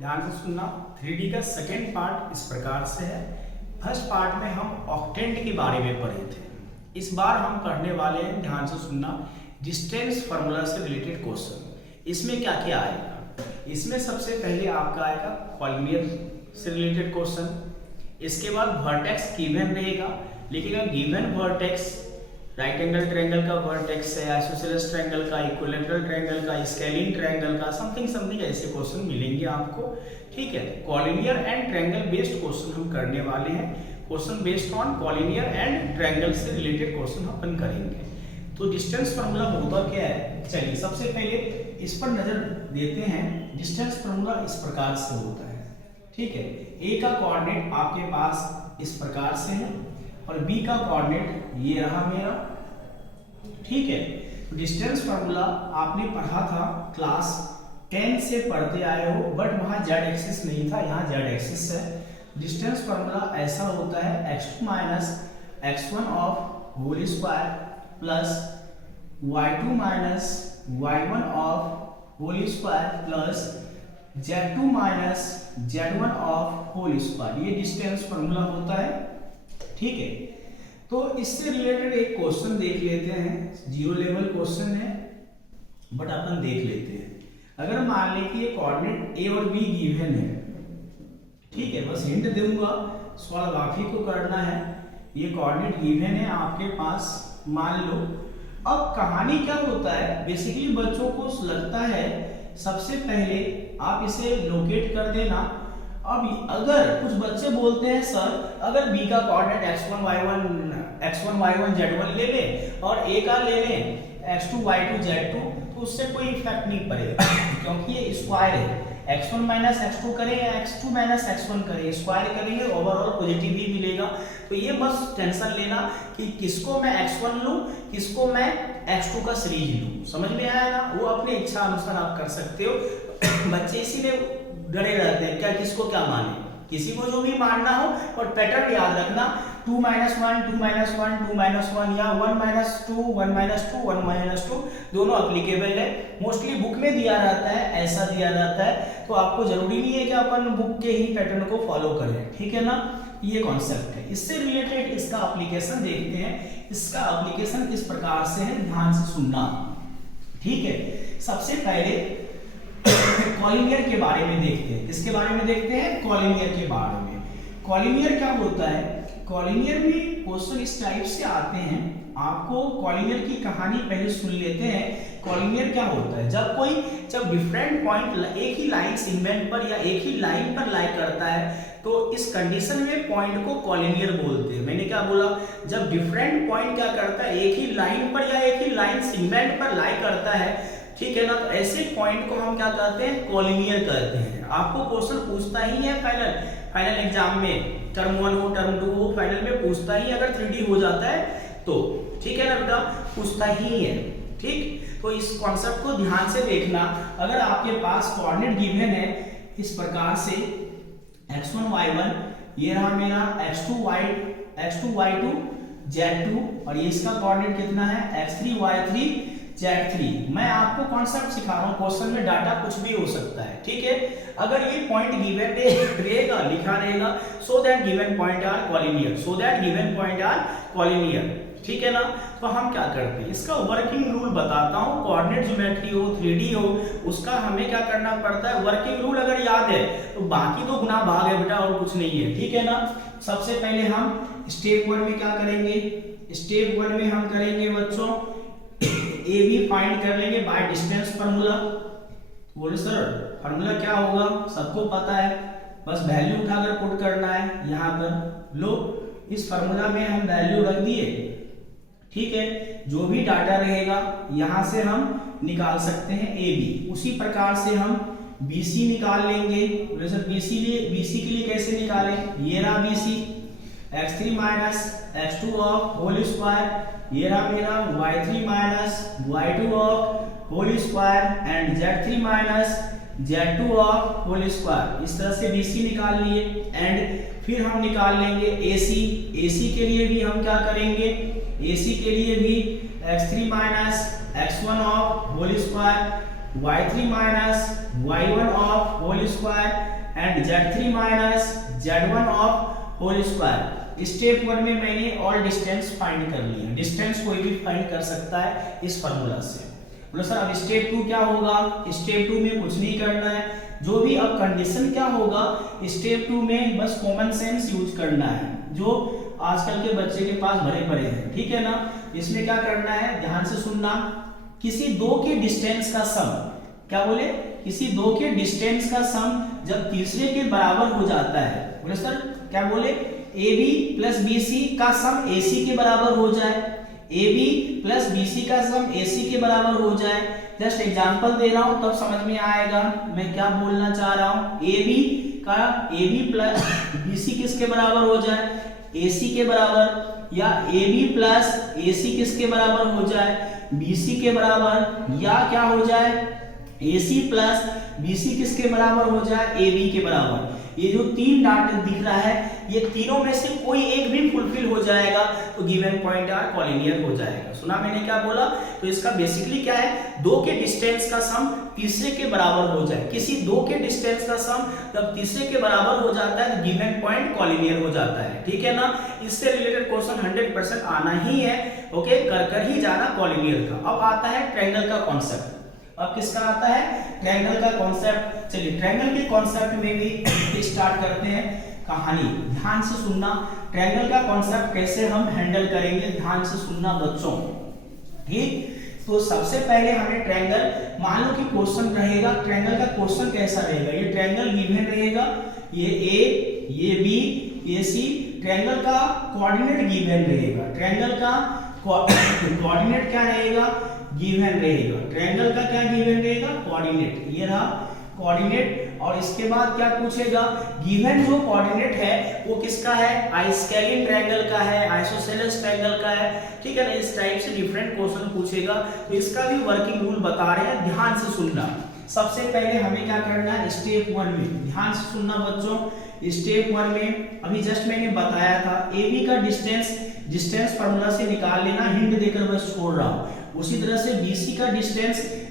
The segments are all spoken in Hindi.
ध्यान से सुनना। 3D का सेकेंड पार्ट इस प्रकार से है। फर्स्ट पार्ट में हम ऑक्टेंट के बारे में पढ़े थे। इस बार हम पढ़ने वाले हैं, ध्यान से सुनना, डिस्टेंस फार्मूला से रिलेटेड क्वेश्चन। इसमें क्या क्या आएगा? इसमें सबसे पहले आपका आएगा पॉलीनियर से रिलेटेड क्वेश्चन। इसके बाद वर्टेक्स गिवन रहेगा, लेकिन given vertex right angle triangle का वर्टेक्स है, आइसोसेलेस ट्रायंगल का, इक्विलैटरल ट्रायंगल का, स्केलिन ट्रायंगल का, समथिंग ऐसे क्वेश्चन मिलेंगे आपको। ठीक है, collinear and triangle based question हम करने वाले हैं। Question based on collinear and triangle से रिलेटेड क्वेश्चन अपन करेंगे। तो डिस्टेंस फार्मूला होता क्या है? चलिए सबसे पहले इस पर नजर देते हैं। डिस्टेंस फार्मूला इस प्रकार से होता है। ठीक है, ए का कोऑर्डिनेट आपके पास इस प्रकार से है और बी का कोऑर्डिनेट ये रहा मेरा। ठीक है, तो डिस्टेंस फार्मूला आपने पढ़ा था क्लास 10 से पढ़ते आए हो, बट वहां जेड एक्सिस नहीं था, यहाँ जेड एक्सिस है। डिस्टेंस फार्मूला ऐसा होता है x2 minus x1 of whole square plus y2 minus y1 of whole square plus z2 minus z1 of whole square. ये डिस्टेंस फार्मूला होता है। ठीक है, तो इससे रिलेटेड एक क्वेश्चन देख लेते हैं। जीरो लेवल क्वेश्चन है, बट अपन देख लेते हैं। अगर मान लें कि ये कोऑर्डिनेट ए और बी गिवन है, ठीक है, बस हिंट दूंगा, सवाल आप ही को करना है। ये कोऑर्डिनेट गिवन है आपके पास, मान लो। अब कहानी क्या होता है, बेसिकली बच्चों को लगता है सबसे पहले आप इसे लोकेट कर देना। अब अगर कुछ बच्चे बोलते हैं सर अगर b का कोऑर्डिनेट x1 y1 z1 ले लें और a का ले लें x2 y2 z2, तो उससे कोई इफेक्ट नहीं पड़ेगा क्योंकि ये स्क्वायर है। x1 माइनस x2 करें या x2 माइनस x1 करें, स्क्वायर करेंगे, ओवरऑल पॉजिटिव ही मिलेगा। तो ये बस टेंशन लेना कि किसको मैं x1 लूं, किसको मैं x2 का सीरीज लूं। समझ में आया ना? वो अपने इच्छा अनुसार आप कर सकते हो। बच्चे इसीलिए डरे रहते हैं, क्या किसको क्या माने, किसी को जो भी मानना हो। और पैटर्न याद रखना, 2 - 1 2 - 1 2 - 1 या 1 - 2 1 - 2 1 - 2 दोनों एप्लीकेबल है। मोस्टली बुक में दिया रहता है, ऐसा दिया जाता है, तो आपको जरूरी नहीं है कि अपन बुक के ही पैटर्न को फॉलो करें। ठीक है ना, ये कॉन्सेप्ट है। इससे रिलेटेड इसका एप्लीकेशन देखते हैं। इसका एप्लीकेशन किस प्रकार से है, ध्यान से सुनना। ठीक है, सबसे पहले कॉलिनियर के बारे में देखते हैं। किसके बारे में देखते हैं? कॉलिनियर के बारे में। कॉलिनियर क्या होता है? कॉलिनियर में क्वेश्चन इस टाइप से आते हैं। आपको कॉलिनियर की कहानी पहले सुन लेते हैं। कॉलिनियर क्या होता है? जब डिफरेंट पॉइंट एक ही लाइन सेगमेंट पर या एक ही लाइन पर लाई करता है, तो इस कंडीशन में पॉइंट को कॉलिनियर बोलते हैं। मैंने क्या बोला? जब डिफरेंट पॉइंट क्या करता है, एक ही लाइन पर या एक ही लाइन सेगमेंट पर लाई करता है, ठीक है ना, तो ऐसे पॉइंट को हम क्या कहते हैं? कॉलिनियर कहते हैं। आपको क्वेश्चन पूछता ही है फाइनल एग्जाम में, टर्म 1 हो टर्म 2 हो, फाइनल में पूछता ही, अगर 3D हो जाता है तो। ठीक है ना बेटा, पूछता ही है। ठीक, तो इस कॉन्सेप्ट को ध्यान से देखना। अगर आपके पास कोऑर्डिनेट गिवन है इस प्रकार से x1 y1, ये रहा मेरा x2 y2 z2, और ये इसका कोऑर्डिनेट कितना है x3 y3 z3। मैं आपको कॉन्सेप्ट सिखा रहा हूं, क्वेश्चन में डाटा कुछ भी हो सकता है। ठीक है, अगर ये पॉइंट गिवन रहेगा, लिखा रहेगा so that given point are collinear, so that given point are collinear. ठीक है ना, तो हम क्या करते हैं, इसका वर्किंग रूल बताता हूं। कोऑर्डिनेट ज्योमेट्री हो 3D हो, उसका हमें क्या करना पड़ता है, वर्किंग रूल अगर याद है तो बाकी तो गुना भाग है बेटा, और कुछ नहीं है। ठीक है ना, सबसे पहले हम स्टेप 1 में क्या करेंगे? स्टेप 1 में हम करेंगे बच्चों ए बी फाइंड कर लेंगे बाय डिस्टेंस फार्मूला। बोले सर फार्मूला क्या होगा? सबको पता है, बस वैल्यू उठाकर पुट करना है। यहाँ पर लो, इस फार्मूला में हम वैल्यू रख दिए। ठीक है, जो भी डाटा रहेगा यहाँ से हम निकाल सकते हैं ए बी। उसी प्रकार से हम बी सी निकाल लेंगे। बोले सर बी सी के लिए कैसे निकालें? ये रहा B C, x3 minus x2 of whole square, ये रहा मेरा y3 minus y2 of whole square and z3 minus z2 of whole square. इस तरह से BC निकाल लिए। एंड फिर हम निकाल लेंगे AC। AC के लिए भी हम क्या करेंगे? AC के लिए भी x3 minus x1 of whole square y3 minus y1 of whole square and z3 minus z1 of whole square. Step 1 में मैंने ऑल डिस्टेंस फाइंड कर लिया। डिस्टेंस कोई भी फाइंड कर सकता है इस फार्मूला से। बोलो सर अब स्टेप 2 क्या होगा? स्टेप 2 में कुछ नहीं करना है, जो भी अब कंडीशन क्या होगा स्टेप 2 में बस कॉमन सेंस यूज करना है, जो आजकल के बच्चे के पास भरे पड़े हैं, ठीक है ना। इसमें क्या करना है, ध्यान से सुनना। किसी दो के डिस्टेंस का सम, क्या बोले, किसी दो के डिस्टेंस का सम जब तीसरे के बराबर हो जाता है, बोले सर क्या बोले, AB प्लस BC का सम AC के बराबर हो जाए, AB प्लस BC का सम AC के बराबर हो जाए। जस्ट एग्जांपल दे रहा हूं तब समझ में आएगा मैं क्या बोलना चाह रहा हूं। AB प्लस BC किसके बराबर हो जाए, AC के बराबर, या AB प्लस AC किसके बराबर हो जाए, BC के बराबर, या क्या हो जाए AC प्लस BC किसके बराबर हो जाए, AB के बराबर। ये जो तीन डाटा दिख रहा है ये तीनों में से कोई एक भी फुलफिल हो जाएगा तो गिवन पॉइंट आर कॉलिनियर हो जाएगा। सुना मैंने क्या बोला? तो इसका बेसिकली क्या है, दो के डिस्टेंस का सम तीसरे के बराबर हो जाए। किसी दो के डिस्टेंस का सम जब तीसरे के बराबर हो जाता है तो गिवन पॉइंट कॉलिनियर हो जाता है, ठीक है ना। इससे रिलेटेड क्वेश्चन 100% आना ही है, ओके, कर ही जाना कॉलिनियर का। अब आता है ट्रायंगल का कॉन्सेप्ट। अब किसका आता है, ट्रायंगल का कॉन्सेप्ट। चलिए ट्रायंगल के कॉन्सेप्ट में भी स्टार्ट करते हैं कहानी। ध्यान से सुनना, ट्रायंगल का कॉन्सेप्ट कैसे हम हैंडल करेंगे, ध्यान से सुनना बच्चों, ठीक। तो सबसे पहले हमें ट्रायंगल, मान लो कि क्वेश्चन रहेगा, ट्रायंगल का क्वेश्चन कैसा रहेगा, ये ट्रायंगल गिवन रहेगा, ये A, ये B, ये C, ट्रायंगल का कोऑर्डिनेट गिवन रहेगा। ट्रायंगल का कोऑर्डिनेट क्या रहेगा, गिवन रहेगा। ट्रायंगल का क्या गिवन रहेगा, कोऑर्डिनेट, ये रहा कोऑर्डिनेट। और इसके बाद क्या पूछेगा, गिवन जो कोऑर्डिनेट है वो किसका है, आइसकेलिन ट्रायंगल का है, आइसोसेलेस ट्रायंगल का है, ठीक है ना। इस टाइप से डिफरेंट क्वेश्चन पूछेगा, तो इसका भी वर्किंग रूल बता रहे हैं, ध्यान से सुनना। सबसे पहले हमें क्या करना है, स्टेप 1 में ध्यान से सुनना बच्चों। स्टेप 1 में अभी जस्ट मैंने बताया था AB का डिस्टेंस फार्मूला से निकाल लेना, हिंट देकर बस छोड़ रहा हूं। उसी तरह से BC का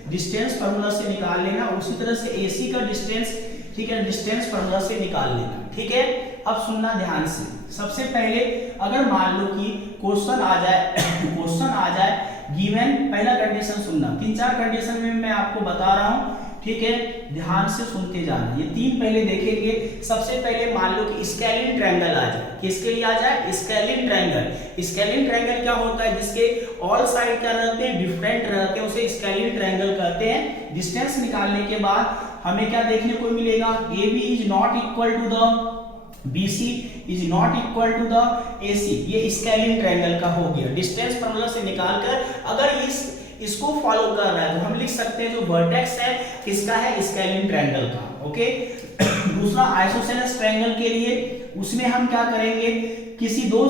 डिस्टेंस फार्मूला से निकाल लेना, उसी तरह से AC का डिस्टेंस, ठीक है, डिस्टेंस फार्मूला से निकाल लेना, ठीक है। अब सुनना ध्यान से। सबसे पहले अगर मान लो कि क्वेश्चन आ जाए गिवन, पहला कंडीशन सुनना, 3-4 कंडीशन में मैं आपको बता रहा हूं, ठीक है, ध्यान से सुनते जाना। ये तीन पहले देखेंगे। सबसे पहले मान लो कि स्केलिन ट्रायंगल आ जाए, किसके लिए आ जाए, स्केलिन ट्रायंगल। स्केलिन ट्रायंगल क्या होता है, जिसके ऑल साइड क्या रहते हैं, डिफरेंट रहते हैं, उसे स्केलिन ट्रायंगल कहते हैं। डिस्टेंस निकालने के बाद हमें क्या देखने को मिलेगा, AB is not equal to the BC is not equal to the AC। ये स्केलिन ट्रायंगल का हो गया। डिस्टेंस फार्मूला से निकालकर अगर इसको फॉलो कर रहा है तो हम लिख सकते हैं जो वर्टेक्स है किसका है, स्केलिन ट्रायंगल का, ओके। दूसरा आइसोसेलेस ट्रायंगल के लिए उसमें हम क्या करेंगे, किसी दो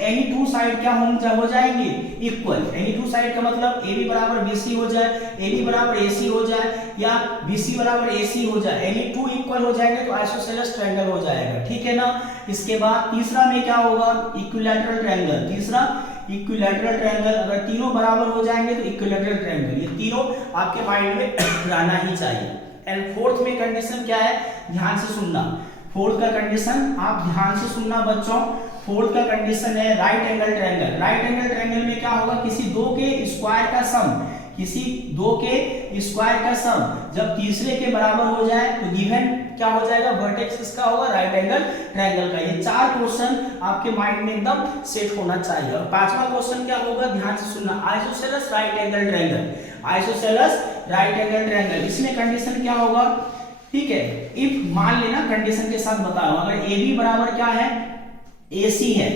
एनी टू साइड क्या हो जाएंगे, इक्वल। एनी टू साइड का मतलब AB बराबर BC हो जाए, AB बराबर AC हो जाए, या BC बराबर AC हो जाए, एनी टू इक्वल हो जाएंगे तो आइसोसेलेस ट्रायंगल हो जाएगा, ठीक है ना। इसके बाद तीसरा में क्या होगा, इक्विलैटरल ट्रायंगल। तीसरा इक्विलैटरल ट्रायंगल, अगर तीनों बराबर हो जाएंगे तो इक्विलैटरल ट्रायंगल। ये तीनों आपके माइंड में रहना ही चाहिए। एंड फोर्थ में कंडीशन क्या है, ध्यान से सुनना। फोर्थ का कंडीशन आप ध्यान से सुनना बच्चों। फोर्थ का कंडीशन है right angle triangle. Right angle triangle में क्या होगा, किसी दो के स्क्वायर का सम जब तीसरे के बराबर हो जाए तो गिवन क्या हो जाएगा, वर्टेक्स किसका होगा, राइट एंगल ट्रायंगल का। ये 4 क्वेश्चन आपके माइंड में एकदम सेट होना चाहिए। और 5वां क्वेश्चन क्या होगा, ध्यान से सुनना, isosceles right angle triangle. Isosceles right angle triangle, इसमें कंडीशन क्या होगा, ठीक है। इफ मान लेना कंडीशन के साथ बता रहा हूं, अगर AB बराबर क्या है, AC है,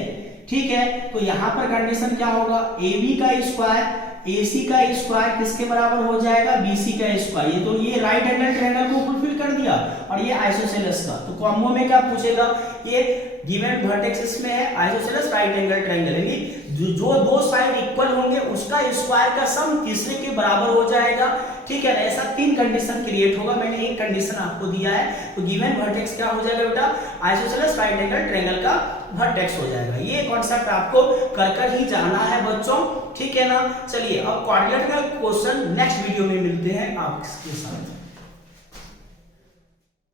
ठीक है, तो यहां पर कंडीशन क्या होगा, AB का स्क्वायर AC का स्क्वायर किसके बराबर हो जाएगा, BC का स्क्वायर। ये तो ये राइट एंगल ट्रायंगल को फुलफिल कर दिया, और ये आइसोसेलेस का। तो कॉम्बो में क्या पूछेगा, ये गिवन वर्टेक्स इसमें है, आइसोसेलेस राइट एंगल ट्रायंगल, यानी जो दो साइड इक्वल होंगे उसका स्क्वायर का सम तीसरे के बराबर हो जाएगा, ठीक है ना, ऐसा 3 कंडीशन क्रिएट होगा। मैंने एक कंडीशन आपको दिया है, तो गिवन वर्टेक्स क्या हो जाएगा बेटा, आइसोसेलेस राइट एंगल ट्रायंगल का वर्टेक्स हो जाएगा। ये कॉन्सेप्ट आपको कर ही जाना है बच्चों, ठीक है ना। चलिए अब क्वाड्रिलेटरल क्वेश्चन नेक्स्ट वीडियो में मिलते हैं आपके साथ।